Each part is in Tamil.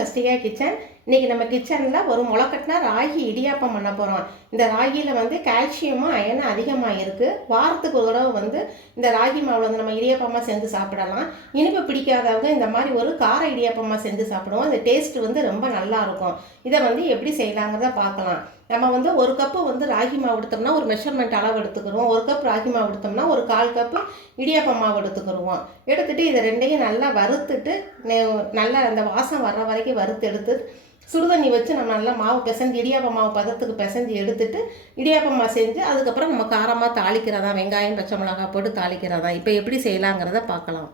சஷ்டிகா கிச்சன். இன்றைக்கி நம்ம கிச்சனில் ஒரு முளைக்கட்டின ராகி இடியாப்பம் பண்ண போகிறோம். இந்த ராகியில் வந்து கால்சியமும் அயனும் அதிகமாக இருக்குது. வாரத்துக்கு ஒரு தடவை வந்து இந்த ராகி மாவில் வந்து நம்ம இடியாப்பமாக செஞ்சு சாப்பிடலாம். இனிப்பு பிடிக்காதவங்க இந்த மாதிரி ஒரு கார இடியாப்பமாக செஞ்சு சாப்பிடுவோம். இந்த டேஸ்ட் வந்து ரொம்ப நல்லாயிருக்கும். இதை வந்து எப்படி செய்யலாங்கிறத பார்க்கலாம். நம்ம வந்து ஒரு கப்பு வந்து ராகி மாவு எடுத்தோம்னா ஒரு மெஷர்மெண்ட் அளவு எடுத்துக்கிறோம். ஒரு கப் ராகி மாவு எடுத்தோம்னா ஒரு 1/4 கப்பு இடியாப்ப மாவு எடுத்துக்கிடுவோம். எடுத்துகிட்டு இதை ரெண்டையும் நல்லா வறுத்துட்டு நல்லா அந்த வாசம் வர்ற வரைக்கும் வறுத்து எடுத்து சுடுதண்ணி வச்சு நம்ம நல்லா மாவு பிசைஞ்சு இடியாப்ப மாவு பதத்துக்கு பிசைஞ்சு எடுத்துட்டு இடியாப்பமாக செஞ்சு அதுக்கப்புறம் நம்ம காரமாக தாளிக்கிறதா, வெங்காயம் பச்சை மிளகாய் போட்டு தாளிக்கிறதா. இப்போ எப்படி செய்யலாங்கிறத பார்க்கலாம்.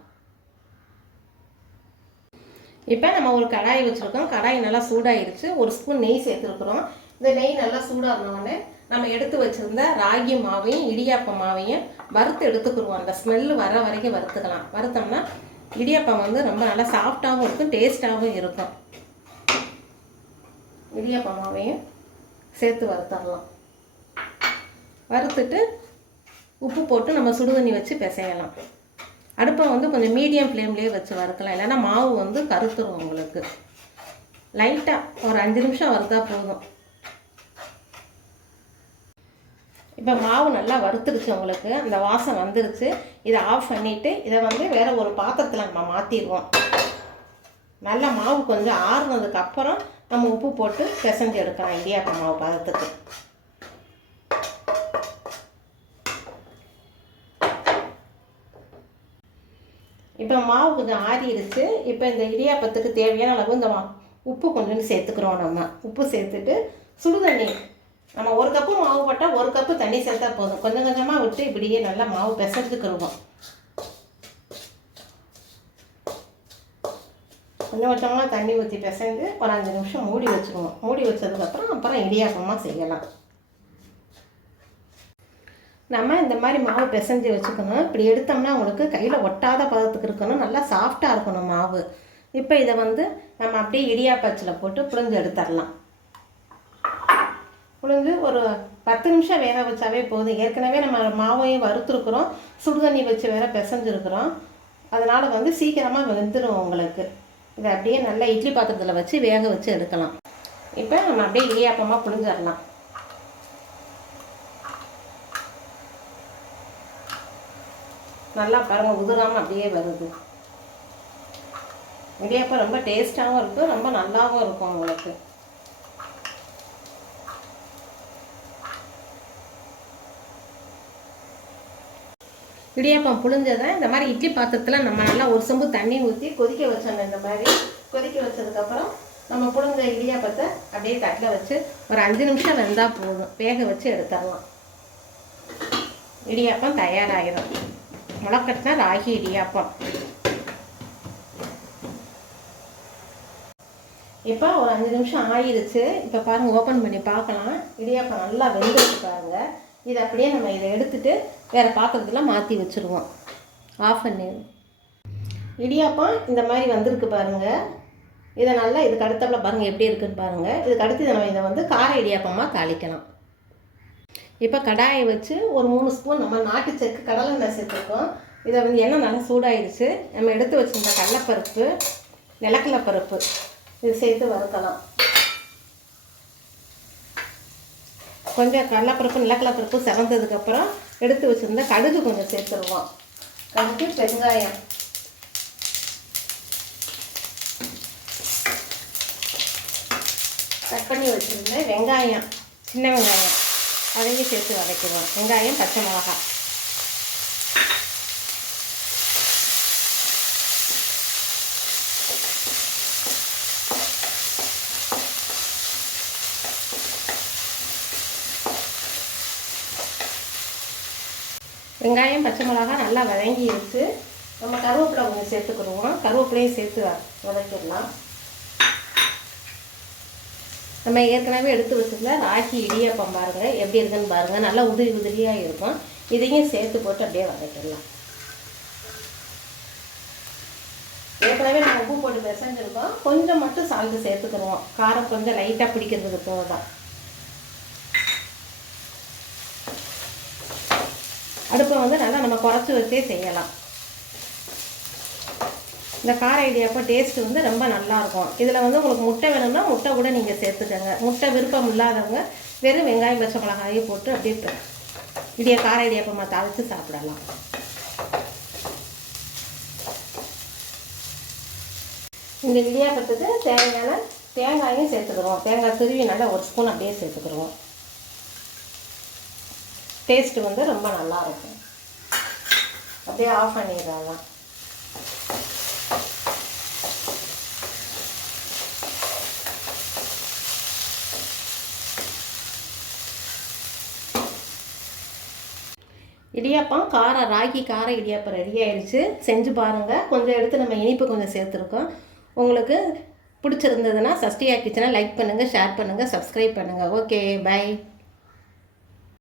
இப்போ நம்ம ஒரு கடாய் வச்சுருக்கோம். கடாய் நல்லா சூடாயிருச்சு. ஒரு ஸ்பூன் நெய் சேர்த்துருக்குறோம். இந்த நெய் நல்லா சூடாகணுன்னே நம்ம எடுத்து வச்சுருந்த ராகி மாவையும் இடியாப்ப மாவையும் வறுத்து எடுத்துக்கிடுவோம். அந்த ஸ்மெல்லு வர வரைக்கும் வறுத்துக்கலாம். வறுத்தோம்னா இடியாப்பம் வந்து ரொம்ப நல்லா சாஃப்டாகவும் இருக்கும், டேஸ்ட்டாகவும் இருக்கும். இடியாப்ப மாவையும் சேர்த்து வறுத்தரலாம். வறுத்துட்டு உப்பு போட்டு நம்ம சுடுதண்ணி வச்சு பிசையலாம். அடுப்பை வந்து கொஞ்சம் மீடியம் ஃப்ளேம்லேயே வச்சு வறுக்கலாம், இல்லைன்னா மாவு வந்து கருத்துரும் உங்களுக்கு. லைட்டாக ஒரு 5 நிமிஷம் வறுத்தா போதும். இப்போ மாவு நல்லா வறுத்துருச்சு, உங்களுக்கு அந்த வாசம் வந்துருச்சு. இதை ஆஃப் பண்ணிவிட்டு இதை வந்து வேறு ஒரு பாத்திரத்தில் நம்ம மாற்றிடுவோம். நல்லா மாவு கொஞ்சம் ஆறுனதுக்கப்புறம் நம்ம உப்பு போட்டு பிசைஞ்சு எடுக்கலாம் இடியாப்ப மாவு பதத்துக்கு. இப்போ மாவு கொஞ்சம் ஆறிடுச்சு. இப்போ இந்த இடியாப்பத்துக்கு தேவையான அளவு இந்த உப்பு கொஞ்சம் சேர்த்துக்கிறோம். நம்ம உப்பு சேர்த்துட்டு சுடுதண்ணி, நம்ம 1 கப்பு மாவு போட்டால் 1 கப்பு தண்ணி சேர்த்தா போதும். கொஞ்சம் கொஞ்சமாக விட்டு இப்படியே நல்லா மாவு பிசைஞ்சுக்கிடுவோம். கொஞ்சம் கொஞ்சமாக தண்ணி ஊற்றி பிசைஞ்சு ஒரு 5 நிமிஷம் மூடி வச்சுருவோம். மூடி வச்சதுக்கப்புறம் இடியாப்பமாக செய்யலாம். நம்ம இந்த மாதிரி மாவு பிசைஞ்சு வச்சுக்கணும். இப்படி எடுத்தோம்னா உங்களுக்கு கையில் ஒட்டாத பதத்துக்கு இருக்கணும், நல்லா சாஃப்டாக இருக்கணும் மாவு. இப்போ இதை வந்து நம்ம அப்படியே இடியாப்பச்சில் போட்டு புழிஞ்சு எடுத்துடலாம். புழிஞ்சு ஒரு 10 நிமிஷம் வேக வச்சாவே போதும். ஏற்கனவே நம்ம மாவையும் வறுத்துருக்குறோம், சுடுதண்ணி வச்சு வேற பிசைஞ்சிருக்கிறோம். அதனால் வந்து சீக்கிரமாக வெந்துடும் உங்களுக்கு. இதை அப்படியே நல்லா இட்லி பாத்திரத்தில் வச்சு வேக வச்சு எடுக்கலாம். இப்போ நம்ம அப்படியே இடியாப்பமாக புழிஞ்சிடலாம். நல்லா பாருங்கள், உதிராமல் அப்படியே வருது. இடியாப்பம் ரொம்ப டேஸ்ட்டாகவும் இருக்கும், ரொம்ப நல்லாவும் இருக்கும் உங்களுக்கு. இடியாப்பம் புழிஞ்சதை இந்த மாதிரி இட்லி பாத்திரத்தில் நம்ம நல்லா ஒரு சொம்பு தண்ணி ஊற்றி கொதிக்க வச்சோம். இந்த மாதிரி கொதிக்க வச்சதுக்கப்புறம் நம்ம புழிஞ்ச இடியாப்பத்தை அப்படியே தட்டில் வச்சு ஒரு 5 நிமிஷம் வெந்தால் போதும். வேக வச்சு எடுத்துடலாம். இடியாப்பம் தயாராகிடும். முளைக்கட்டின ராகி இடியாப்பம். இப்போ ஒரு 5 நிமிஷம் ஆயிடுச்சு. இப்போ பாருங்கள், ஓப்பன் பண்ணி பார்க்கலாம். இடியாப்பம் நல்லா வெந்துருக்கு பாருங்கள். இதை அப்படியே நம்ம இதை எடுத்துகிட்டு வேறு பாத்திரத்தில் மாற்றி வச்சுருவோம். ஆஃப் பண்ணி இடியாப்பம் இந்த மாதிரி வந்திருக்கு பாருங்கள். இதை நல்லா இதுக்கு அடுத்தப்பில் பாருங்கள் எப்படி இருக்குதுன்னு பாருங்கள். இதுக்கு அடுத்து நம்ம இதை வந்து கார இடியாப்பமாக தாளிக்கலாம். இப்போ கடாயை வச்சு ஒரு 3 ஸ்பூன் நம்ம நாட்டு செக்கு கடலெண்ணெய் சேர்த்துருக்கோம். இதை வந்து எண்ணெய் நல்லா சூடாயிடுச்சு. நம்ம எடுத்து வச்சுருந்த கடலைப்பருப்பு, நிலக்கடலைப்பருப்பு இது சேர்த்து வறுக்கலாம். கொஞ்சம் கடலைப்பருப்பு நிலக்கடலைப்பருப்பு செவந்ததுக்கப்புறம் எடுத்து வச்சுருந்த கடுகு கொஞ்சம் சேர்த்துருவோம். கடுகு, வெங்காயம், கட் பண்ணி வச்சுருந்த வெங்காயம், சின்ன வெங்காயம் அதையும் சேர்த்து வதக்கிடுவோம். வெங்காயம், பச்சை மிளகாய், வெங்காயம் பச்சை மிளகாய் நல்லா வதங்கிடுச்சு. நம்ம கருவேப்பிலை கொஞ்சம் சேர்த்துக்கிடுவோம். கருவேப்பிலையும் சேர்த்து வதக்கிடலாம். நம்ம ஏற்கனவே எடுத்து வச்சுருந்தா ராகி இடியாப்பம் பாருங்கள் எப்படி இருக்குன்னு பாருங்கள். நல்லா உதிரி உதிரியாக இருக்கும். இதையும் சேர்த்து போட்டு அப்படியே வதக்கிடலாம். ஏற்கனவே நம்ம உப்பு போட்டு பிசைஞ்சிருக்கோம். கொஞ்சம் மட்டும் சால்ட்டு சேர்த்துக்கிடுவோம். காரம் கொஞ்சம் லைட்டாக பிடிக்கிறதுக்கு போதும். அடுப்பை வந்து நல்லா நம்ம குறைச்சி வச்சே செய்யலாம். இந்த கார இடியாப்பம் டேஸ்ட்டு வந்து ரொம்ப நல்லாயிருக்கும். இதில் வந்து உங்களுக்கு முட்டை வேணும்னா முட்டை கூட நீங்கள் சேர்த்துக்கோங்க. முட்டை விருப்பம் இல்லாதவங்க வெறும் வெங்காயம் பச்சை மிளகாயும் போட்டு அப்படியே கார இடியாப்பமாக தாளித்து சாப்பிடலாம். இந்த இடியாப்பத்துக்கு தேவையான தேங்காயும் சேர்த்துக்கிறோம். தேங்காய் துருவி நல்லா ஒரு ஸ்பூன் அப்படியே சேர்த்துக்கிறோம். டேஸ்ட்டு வந்து ரொம்ப நல்லாயிருக்கும். அப்படியே ஆஃப் பண்ணிடலாம். இடியாப்பம் ராகி கார இடியாப்பம் ரெடி ஆயிடுச்சு. செஞ்சு பாருங்கள். கொஞ்சம் எடுத்து நம்ம இனிப்பு கொஞ்சம் சேர்த்துருக்கோம். உங்களுக்கு பிடிச்சிருந்ததுன்னா சஷ்டியா கிச்சனை லைக் பண்ணுங்கள், ஷேர் பண்ணுங்கள், சப்ஸ்கிரைப் பண்ணுங்கள். Okay, by.